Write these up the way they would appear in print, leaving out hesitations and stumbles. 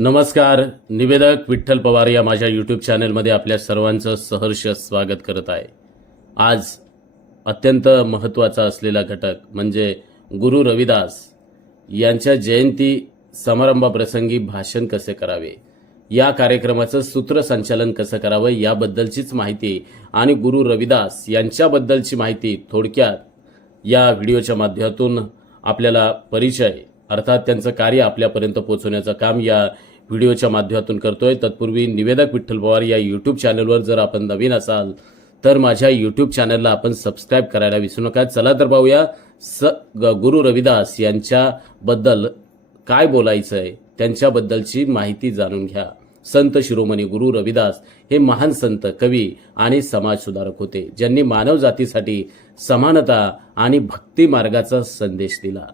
नमस्कार. निवेदक विठ्ठल पवार या माझ्या यूट्यूब चॅनलमध्ये आपल्या सर्वांचं सहर्ष स्वागत करत आहे. आज अत्यंत महत्त्वाचा असलेला घटक म्हणजे गुरु रविदास यांच्या जयंती समारंभाप्रसंगी भाषण कसे करावे, या कार्यक्रमाचं सूत्रसंचालन कसं करावं याबद्दलचीच माहिती आणि गुरु रविदास यांच्याबद्दलची माहिती थोडक्यात या व्हिडिओच्या माध्यमातून आपल्याला परिचय अर्थात त्यांचं कार्य आपल्यापर्यंत पोहोचवण्याचं काम या व्हिडिओच्या माध्यमातून करतोय. तत्पूर्वी निवेदक विठ्ठल पवार या यूट्यूब चॅनलवर जर आपण नवीन असाल तर माझ्या यूट्यूब चॅनलला आपण सबस्क्राईब करायला विसरू नका. चला तर पाहूया गुरु रविदास यांच्याबद्दल काय बोलायचं आहे, त्यांच्याबद्दलची माहिती जाणून घ्या. संत शिरोमणी गुरु रविदास हे महान संत, कवी आणि समाजसुधारक होते, ज्यांनी मानव जातीसाठी समानता आणि भक्ती मार्गाचा संदेश दिला.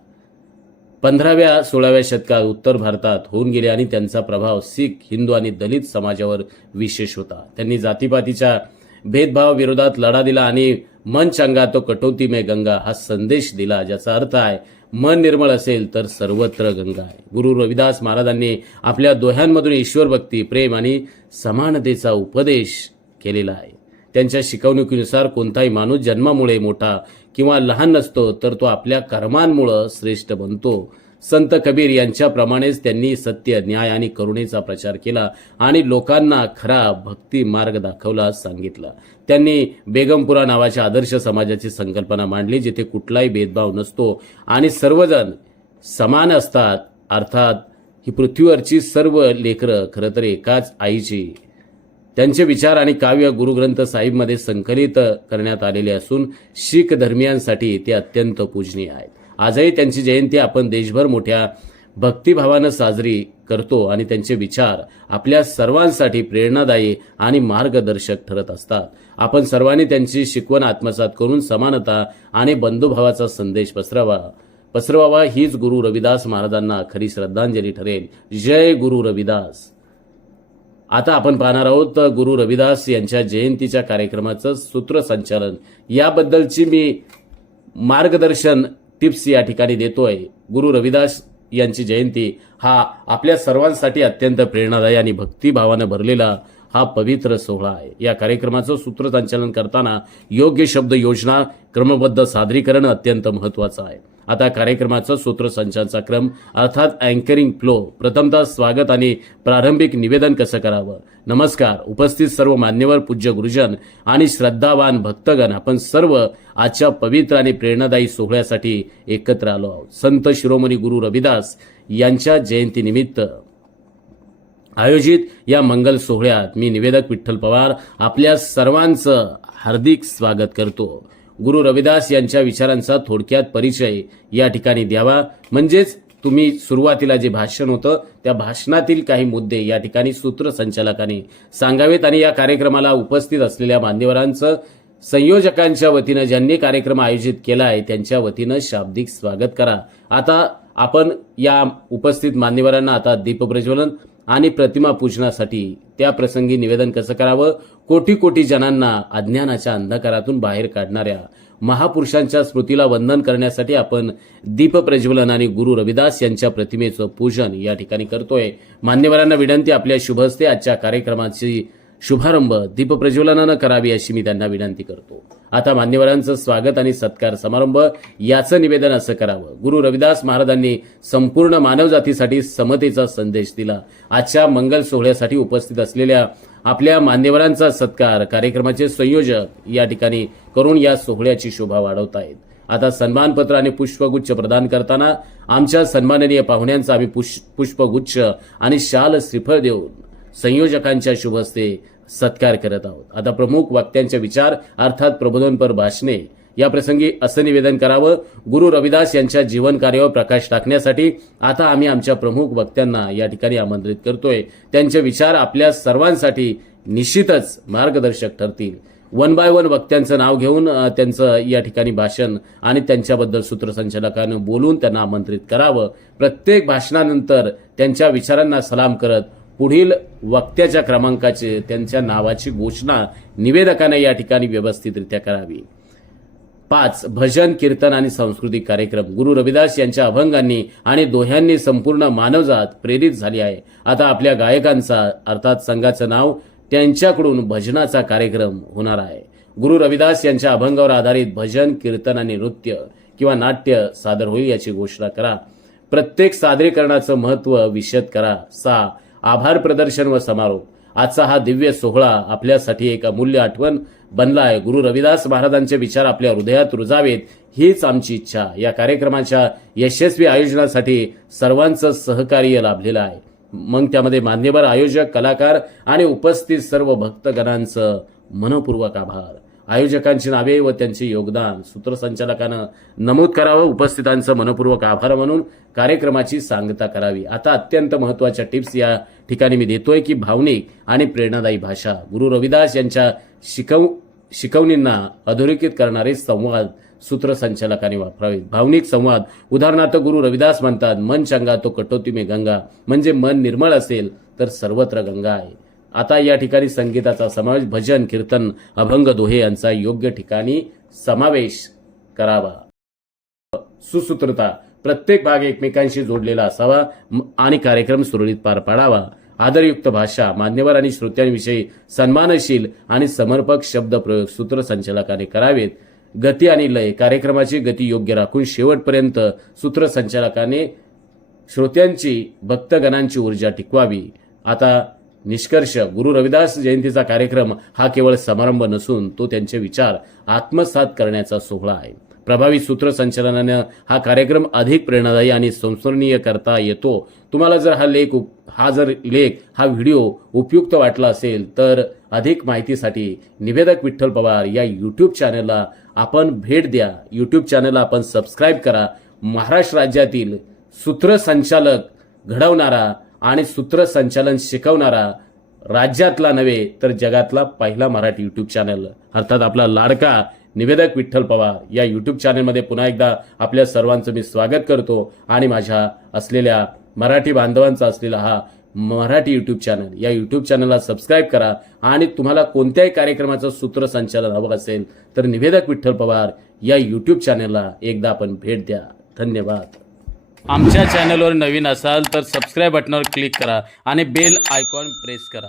15व्या-16व्या शतकात उत्तर भारतात होऊन गेले आणि त्यांचा प्रभाव शीख, हिंदू आणि दलित समाजावर विशेष होता. त्यांनी जातीपातीच्या भेदभाव विरोधात लढा दिला आणि मन चंगा तो कटौती में गंगा हा संदेश दिला, ज्याचा अर्थ आहे मन निर्मळ असेल तर सर्वत्र गंगा आहे. गुरु रविदास महाराजांनी आपल्या दोह्यांमधून ईश्वर भक्ती, प्रेम आणि समानतेचा उपदेश केलेला आहे. त्यांच्या शिकवणुकीनुसार कोणताही माणूस जन्मामुळे मोठा किंवा लहान नसतो, तर तो आपल्या कर्मांमुळे श्रेष्ठ बनतो. संत कबीर यांच्याप्रमाणेच त्यांनी सत्य, न्याय आणि करुणेचा प्रचार केला आणि लोकांना खरा भक्ती मार्ग दाखवला, सांगितला. त्यांनी बेगमपुरा नावाच्या आदर्श समाजाची संकल्पना मांडली, जिथे कुठलाही भेदभाव नसतो आणि सर्वजण समान असतात. अर्थात ही पृथ्वीवरची सर्व लेकरं खरं तर एकाच आईची. त्यांचे विचार आणि काव्य गुरुग्रंथ साहिबमध्ये संकलित करण्यात आलेले असून शीख धर्मियांसाठी ते अत्यंत पूजनीय आहेत. आजही त्यांची जयंती आपण देशभर मोठ्या भक्तिभावानं साजरी करतो आणि त्यांचे विचार आपल्या सर्वांसाठी प्रेरणादायी आणि मार्गदर्शक ठरत असतात. आपण सर्वांनी त्यांची शिकवण आत्मसात करून समानता आणि बंधुभावाचा संदेश पसरवावा हीच गुरु रविदास महाराजांना खरी श्रद्धांजली ठरेल. जय गुरु रविदास. आता आपण पाहणार आहोत गुरु रविदास यांच्या जयंतीच्या कार्यक्रमाचं सूत्रसंचालन याबद्दलची मी मार्गदर्शन टिप्स या ठिकाणी देतोय. गुरु रविदास यांची जयंती हा आपल्या सर्वांसाठी अत्यंत प्रेरणादायी आणि भक्तिभावानं भरलेला हा पवित्र सोहळा आहे. या कार्यक्रमाचं सूत्रसंचालन करताना योग्य शब्द योजना क्रमबद्ध सादरीकरण अत्यंत महत्त्वाचं आहे. आता कार्यक्रमाचं सूत्रसंचालनाचा क्रम अर्थात अँकरिंग फ्लो. प्रथमतः स्वागत आणि प्रारंभिक निवेदन कसं करावं. नमस्कार. उपस्थित सर्व मान्यवर, पूज्य गुरुजन आणि श्रद्धावान भक्तगण, आपण सर्व आजच्या पवित्र आणि प्रेरणादायी सोहळ्यासाठी एकत्र आलो आहोत. संत शिरोमणी गुरु रविदास यांच्या जयंतीनिमित्त आयोजित या मंगल सोहळ्यात मी निवेदक विठ्ठल पवार आपल्या सर्वांचं हार्दिक स्वागत करतो. गुरु रविदास यांच्या विचारांचा थोडक्यात परिचय या ठिकाणी द्यावा, म्हणजेच तुम्ही सुरुवातीला जे भाषण होतं त्या भाषणातील काही मुद्दे या ठिकाणी सूत्रसंचालकांनी सांगावेत आणि या कार्यक्रमाला उपस्थित असलेल्या मान्यवरांचं संयोजकांच्या वतीनं, ज्यांनी कार्यक्रम आयोजित केला आहे त्यांच्या वतीनं शाब्दिक स्वागत करा. आता आपण या उपस्थित मान्यवरांना आता दीपप्रज्वलन आणि प्रतिमा पूजनासाठी त्या प्रसंगी निवेदन कसं करावं. कोटी कोटी जनांना अज्ञानाच्या अंधकारातून बाहेर काढणाऱ्या महापुरुषांच्या स्मृतीला वंदन करण्यासाठी आपण दीपप्रज्वलन आणि गुरु रविदास यांच्या प्रतिमेचं पूजन या ठिकाणी करतोय. मान्यवरांना विनंती, आपल्या शुभ हस्ते आजच्या कार्यक्रमाची शुभारंभ दीपप्रज्वलनानं करावी अशी मी त्यांना विनंती करतो. आता मान्यवरांचं स्वागत आणि सत्कार समारंभ याचं निवेदन असं करावं. गुरु रविदास महाराजांनी संपूर्ण मानवजातीसाठी समतेचा संदेश दिला. आजच्या मंगल सोहळ्यासाठी उपस्थित असलेल्या आपल्या मान्यवरांचा सत्कार कार्यक्रमाचे संयोजक या ठिकाणी करून या सोहळ्याची शोभा वाढवत आहेत. आता सन्मानपत्र आणि पुष्पगुच्छ प्रदान करताना आमच्या सन्माननीय पाहुण्यांचा आम्ही पुष्पगुच्छ आणि शाल श्रीफळ देऊन संयोजकांच्या शुभ हस्ते सत्कार करत आहोत. आता प्रमुख वक्त्यांचे विचार अर्थात प्रबोधनपर भाषणे या प्रसंगी असं निवेदन करावं. गुरु रविदास यांच्या जीवन कार्यावर प्रकाश टाकण्यासाठी आता आम्ही आमच्या प्रमुख वक्त्यांना या ठिकाणी आमंत्रित करतोय. त्यांचे विचार आपल्या सर्वांसाठी निश्चितच मार्गदर्शक ठरतील. 1 बाय 1 वक्त्यांचं नाव घेऊन त्यांचं या ठिकाणी भाषण आणि त्यांच्याबद्दल सूत्रसंचालकानं बोलून त्यांना आमंत्रित करावं. प्रत्येक भाषणानंतर त्यांच्या विचारांना सलाम करत पुढील वक्त्याच्या क्रमांकाचे, त्यांच्या नावाची घोषणा निवेदकाने या ठिकाणी व्यवस्थितरित्या करावी. 5. भजन कीर्तन आणि सांस्कृतिक कार्यक्रम. गुरु रविदास यांच्या अभंगांनी आणि दोह्यांनी संपूर्ण मानवजात प्रेरित झाली आहे. आता आपल्या गायकांचा अर्थात संघाचं नाव त्यांच्याकडून भजनाचा कार्यक्रम होणार आहे. गुरु रविदास यांच्या अभंगावर आधारित भजन कीर्तन आणि नृत्य किंवा नाट्य सादर होईल याची घोषणा करा. प्रत्येक सादरीकरणाचं महत्त्व विशद करा. 6. आभार प्रदर्शन व समारोप. आजचा हा दिव्य सोहळा आपल्यासाठी एक अमूल्य आठवण बनला आहे. गुरु रविदास महाराजांचे विचार आपल्या हृदयात रुजावेत हीच आमची इच्छा. या कार्यक्रमाच्या यशस्वी आयोजनासाठी सर्वांचं सहकार्य लाभलेलं आहे. मग त्यामध्ये मान्यवर आयोजक, कलाकार आणि उपस्थित सर्व भक्तगणांचं मनपूर्वक आभार. आयोजकांची नावे व त्यांचे योगदान सूत्रसंचालकानं नमूद करावं. उपस्थितांचं मनपूर्वक आभार म्हणून कार्यक्रमाची सांगता करावी. आता अत्यंत महत्त्वाच्या टिप्स या ठिकाणी मी देतोय की भावनिक आणि प्रेरणादायी भाषा. गुरु रविदास यांच्या शिकवणींना अधोरेखित करणारे संवाद सूत्रसंचालकांनी वापरावेत. भावनिक संवाद, उदाहरणार्थ गुरु रविदास म्हणतात, मन चंगा तो कटोती में गंगा, म्हणजे मन निर्मळ असेल तर सर्वत्र गंगा आहे. आता या ठिकाणी संगीताचा समावेश, भजन कीर्तन अभंग दोहे यांचा योग्य ठिकाणी समावेश करावा. सुसूत्रता, प्रत्येक भाग एकमेकांशी जोडलेला असावा आणि कार्यक्रम सुरळीत पार पाडावा. आदरयुक्त भाषा, मान्यवर आणि श्रोत्यांविषयी सन्मानशील आणि समर्पक शब्द प्रयोग सूत्रसंचालकाने करावेत. गती आणि लय, कार्यक्रमाची गती योग्य राखून शेवटपर्यंत सूत्रसंचालकाने श्रोत्यांची भक्तगणांची ऊर्जा टिकवावी. आता निष्कर्ष, गुरु रविदास जयंतीचा कार्यक्रम हा केवळ समारंभ नसून तो त्यांचे विचार आत्मसात करण्याचा सोहळा आहे. प्रभावी सूत्रसंचालनाने हा कार्यक्रम अधिक प्रेरणादायी आणि संस्मरणीय करता येतो. तुम्हाला जर हा व्हिडिओ उपयुक्त वाटला असेल तर अधिक माहितीसाठी निवेदक विठ्ठल पवार या यूट्यूब चॅनलला आपण भेट द्या. यूट्यूब चॅनलला आपण सबस्क्राईब करा. महाराष्ट्र राज्यातील सूत्रसंचालक घडवणारा आणि सूत्रसंचालन शिकवणारा राज्यातला नव्हे तर जगातला पहिला मराठी यूट्यूब चॅनल अर्थात आपला लाडका निवेदक विठ्ठल पवार या यूट्यूब चॅनलमध्ये पुन्हा एकदा आपल्या सर्वांचं मी स्वागत करतो. आणि माझ्या असलेल्या मराठी बांधवांचा असलेला हा मराठी यूट्यूब चॅनल, या यूट्यूब चॅनलला सबस्क्राईब करा. आणि तुम्हाला कोणत्याही कार्यक्रमाचं सूत्रसंचालन हवं असेल तर निवेदक विठ्ठल पवार या यूट्यूब चॅनलला एकदा आपण भेट द्या. धन्यवाद. आमच्या चॅनलवर नवीन असाल तर सबस्क्राईब बटनावर क्लिक करा आणि बेल आयकॉन प्रेस करा.